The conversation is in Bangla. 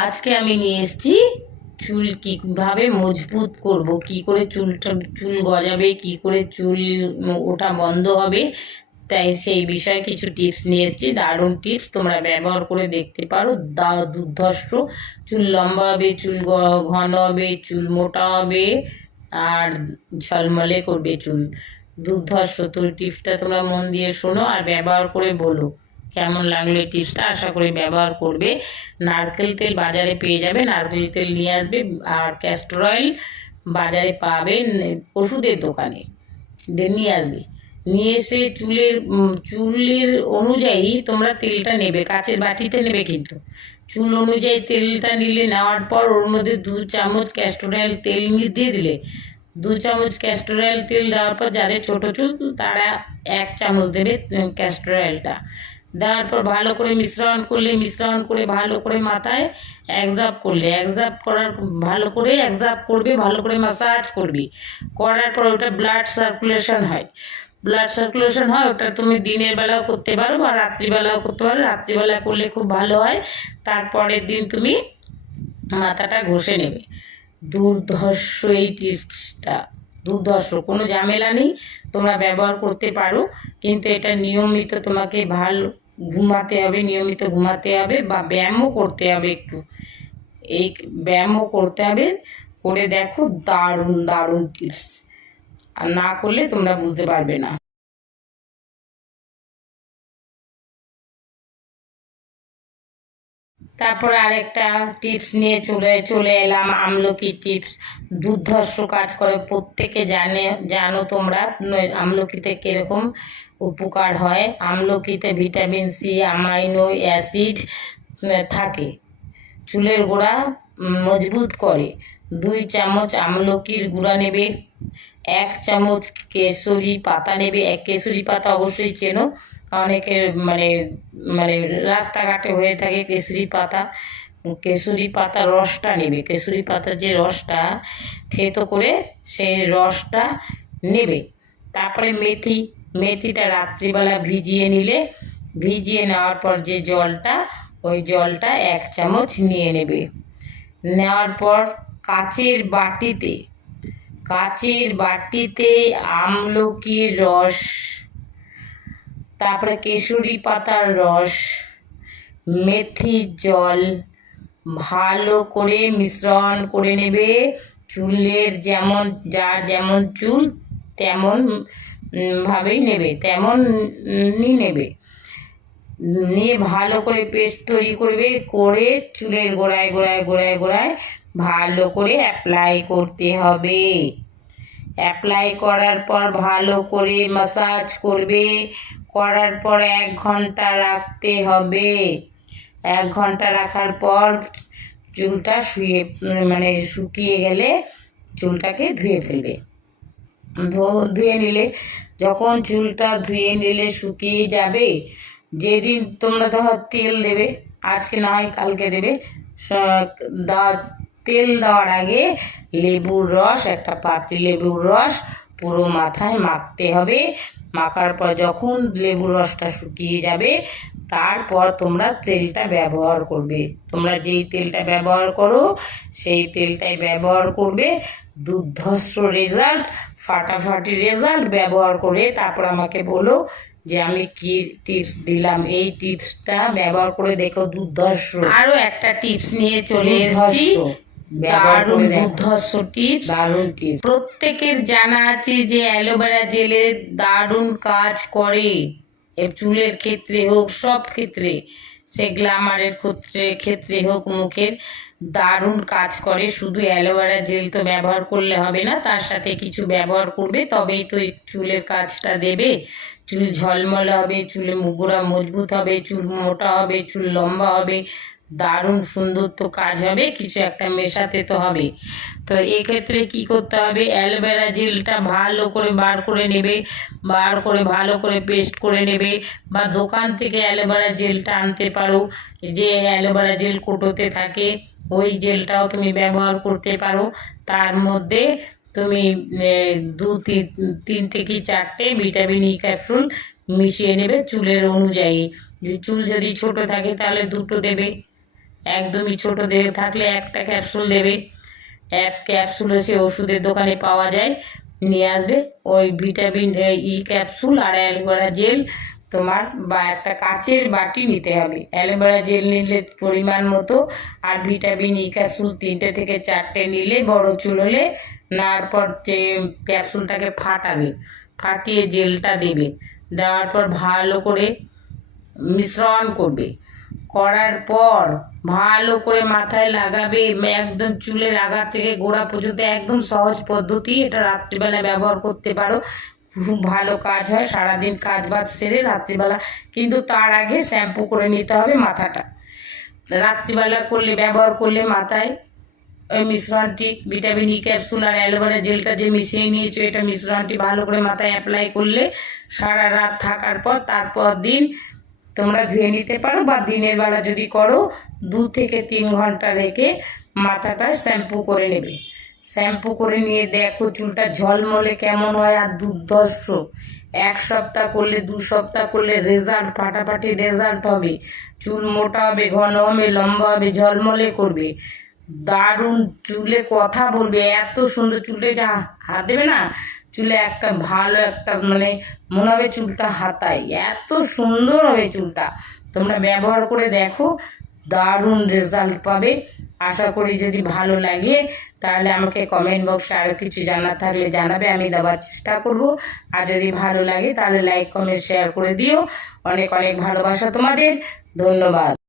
আজকে আমি নিয়ে এসেছি চুল কীভাবে মজবুত করব, কি করে চুলটা চুল গজাবে, কি করে চুল ওটা বন্ধ হবে, তাই সেই বিষয়ে কিছু টিপস নিয়ে এসেছি। দারুণ টিপস তোমরা ব্যবহার করে দেখতে পারো। দা, দুর্ধর্ষ, চুল লম্বা হবে, চুল ঘন হবে, চুল মোটা হবে, আর ঝলমলে করবে চুল। দুর্ধর্ষ তো টিপসটা তোমরা মন দিয়ে শোনো আর ব্যবহার করে বলো। কেমন লাগল এই টিপসটা? আশা করি ব্যবহার করবে। নারকেল তেল বাজারে পেয়ে যাবে। নারকেল তেল নিয়ে আসবে আর ক্যাস্টর অয়েল বাজারে পাবে ওষুধের দোকানে। নিয়ে আসবে। নিয়ে এসে চুলের চুলের অনুযায়ী তোমরা তেলটা নেবে। কাচের বাটিতে নেবে কিন্তু। চুল অনুযায়ী তেলটা নিলে নেওয়ার পর ওর মধ্যে দু চামচ ক্যাস্টর অয়েল তেল নি- দিয়ে দিলে। দু চামচ ক্যাস্টর অয়েল তেল দেওয়ার পর যাদের ছোটো চুল, তারা এক চামচ দেবে ক্যাস্টর অয়েলটা দেওয়ার পর ভালো করে মিশ্রণ করলে, মিশ্রণ করে ভালো করে মাথায় একজাপ করলে, একজাপ করার ভালো করে একজাপ করবে, ভালো করে মাসাজ করবি। করার পর ওটা ব্লাড সার্কুলেশন হয়। ব্লাড সার্কুলেশন হয়, ওটা তুমি দিনের বেলাও করতে পারো বা রাত্রিবেলাও করতে পারো। রাত্রিবেলা করলে খুব ভালো হয়। তারপরের দিন তুমি মাথাটা ঘষে নেবে। দুর্ধর্ষ এই টিপসটা দুর্ধর্ষ কোনো ঝামেলা নেই, তোমরা ব্যবহার করতে পারো, কিন্তু এটা নিয়মিত তোমাকে ভালো ঘুমাতে হবে, নিয়মিত ঘুমাতে হবে বা ব্যায়ামও করতে হবে একটু। এই ব্যায়ামও করতে হবে, করে দেখো দারুণ দারুণ টিপস আর না করলে তোমরা বুঝতে পারবে না। তারপরে আরেকটা টিপস নিয়ে চলে চলে এলাম, আমলকি টিপস দুর্ধর্ষ কাজ করে, প্রত্যেকে জানে, জানো তোমরা আমলকিতে কীরকম উপকার হয়। আমলকিতে ভিটামিন সি আমাইনো অ্যাসিড থাকে। চুলের গোড়া মজবুত করে। দুই চামচ আমলকির গুঁড়া নেবে। এক চামচ কেশরি পাতা নেবে। এক কেশরি পাতা অবশ্যই চেনো। অনেকের মানে মানে রাস্তাঘাটে হয়ে থাকে কেশরি পাতা। কেশরি পাতা রসটা নেবে। কেশরি পাতার যে রসটা, থেতো করে সেই রসটা নেবে। তারপরে মেথি, মেথিটা রাত্রিবেলা ভিজিয়ে নিলে, ভিজিয়ে নেওয়ার পর যে জলটা, ওই জলটা এক চামচ নিয়ে নেবে। নেওয়ার পর কাচের বাটিতে কাচের বাটিতে আমলকির রস তারপরে কেশরি পাতার রস মেথির জল ভালো করে মিশ্রণ করে নেবে। চুলের যেমন, যার যেমন চুল তেমন ভাবেই নেবে, তেমনই নেবে। নিয়ে ভালো করে পেস্ট তৈরি করবে, করে চুলের গোড়ায় গোড়ায় গোড়ায় গোড়ায়, ভালো করে অ্যাপ্লাই করতে হবে। অ্যাপ্লাই করার পর ভালো করে মাসাজ করবে। করার পর এক ঘণ্টা রাখতে হবে। এক ঘণ্টা রাখার পর চুলটা শুয়ে মানে শুকিয়ে গেলে চুলটাকে ধুয়ে ফেলবে। ধুয়ে নিলে, যখন চুলটা ধুয়ে নিলে শুকিয়ে যাবে, যেদিন তোমরা ধর তেল দেবে, আজকে না হয় কালকে দেবে, স- দা- তেল দেওয়ার আগে লেবুর রস একটা পাতি লেবুর রস পুরো মাথায় মাখতে হবে। মাখার পর যখন লেবুর রসটা শুকিয়ে যাবে তারপর তোমরা তেলটা ব্যবহার করবে। তোমরা যেই তেলটা ব্যবহার করো সেই তেলটাই ব্যবহার করবে। দুর্ধর্ষ রেজাল্ট ফাটাফাটি রেজাল্ট ব্যবহার করে তারপর আমাকে বলো যে আমি কি টিপস দিলাম। এই টিপসটা ব্যবহার করে দেখো দুর্ধর্ষ আরও একটা টিপস নিয়ে চলে এসেছি। দারুণ দুর্ধর্ষ টিপস দারুণ টিপস প্রত্যেকের জানা আছে যে অ্যালোভেরা জেলে দারুণ কাজ করে। চুলের ক্ষেত্রে হোক সব ক্ষেত্রে সে গ্ল্যামারের ক্ষেত্রে ক্ষেত্রে হোক মুখের দারুণ কাজ করে। শুধু অ্যালোভেরা জেল তো ব্যবহার করলে হবে না তার সাথে কিছু ব্যবহার করবে তবেই তো চুলের কাজটা দেবে। চুল ঝলমলে হবে চুলে মুগুরা মজবুত হবে চুল মোটা হবে চুল লম্বা হবে দারুণ সুন্দর তো কাজ হবে, কিছু একটা মেশাতে তো হবে। তো এক্ষেত্রে কি করতে হবে? অ্যালোভেরা জেলটা ভালো করে বার করে নেবে, বার করে ভালো করে পেস্ট করে নেবে, বা দোকান থেকে অ্যালোভেরা জেলটা আনতে পারো, যে অ্যালোভেরা জেল কোটোতে থাকে, ওই জেলটাও তুমি ব্যবহার করতে পারো। তার মধ্যে তুমি দু তিন তিনটে কি চারটে ভিটামিন ই ক্যাপসুল মিশিয়ে নেবে চুলের অনুযায়ী। চুল যদি ছোট থাকে তাহলে দুটো দেবে। একদমই ছোট দেহে থাকলে একটা ক্যাপসুল দেবে। এক ক্যাপসুল এসে ওষুধের দোকানে পাওয়া যায়। নিয়ে আসবে ওই ভিটামিন ই ক্যাপসুল আর অ্যালোভেরা জেল তোমার বা একটা কাচের বাটি নিতে হবে। অ্যালোভেরা জেল নিলে পরিমাণ মতো আর ভিটামিন ই ক্যাপসুল তিনটে থেকে চারটে নিলে বড় চুল হলে নেওয়ার পর যে ক্যাপসুলটাকে ফাটাবে, ফাটিয়ে জেলটা দেবে। দেওয়ার পর ভালো করে মিশ্রণ করবে। করার পর ভালো করে মাথায় লাগাবে, একদম চুলের আগা থেকে গোড়া পর্যন্ত একদম সহজ পদ্ধতি। এটা রাত্রিবেলা ব্যবহার করতে পারো। খুব ভালো কাজ হয়, সারাদিন কাজ বাজ সেরে রাত্রিবেলা কিন্তু তার আগে শ্যাম্পু করে নিতে হবে মাথাটা। রাত্রিবেলা করলে, ব্যবহার করলে মাথায় ওই মিশ্রণটি, ভিটামিন ই ক্যাপসুল আর অ্যালোভেরা জেলটা যে মিশিয়ে নিয়েছো, এটা মিশ্রণটি ভালো করে মাথায় অ্যাপ্লাই করলে সারা রাত থাকার পর তারপর দিন তোমরা ধুয়ে নিতে পারো বা দিনের বেলা যদি করো, দু থেকে তিন ঘণ্টা রেখে মাথাটা শ্যাম্পু করে নেবে। শ্যাম্পু করে নিয়ে দেখো চুলটা ঝলমলে কেমন হয় আর দুর্ধর্ষ। এক সপ্তাহ করলে, দু সপ্তাহ করলে রেজাল্ট ফাটাফাটি রেজাল্ট হবে। চুল মোটা হবে, ঘন হবে, লম্বা হবে, ঝলমলে করবে। দারুণ চুলে কথা বলবে, এত সুন্দর চুলে যা হাত দেবে না? চুলে একটা ভালো একটা মানে মনে হবে চুলটা হাতায়। এত সুন্দর হবে চুলটা। তোমরা ব্যবহার করে দেখো, দারুণ রেজাল্ট পাবে। আশা করি যদি ভালো লাগে, তাহলে আমাকে কমেন্ট বক্সে আরও কিছু জানার থাকলে জানাবে, আমি দেওয়ার চেষ্টা করব। আর যদি ভালো লাগে, তাহলে লাইক, কমেন্ট, শেয়ার করে দিও। অনেক অনেক ভালোবাসা তোমাদের। ধন্যবাদ।